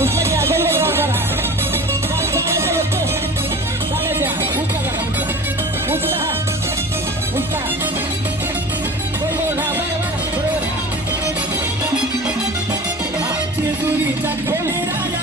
उचला घ्या गोल गोल राऊंड करा चालायचं फक्त चालायचं उचला करा उचला उचला गोल गोल हा बरोबर बरोबर हा जेजुरीचा खेळ राजा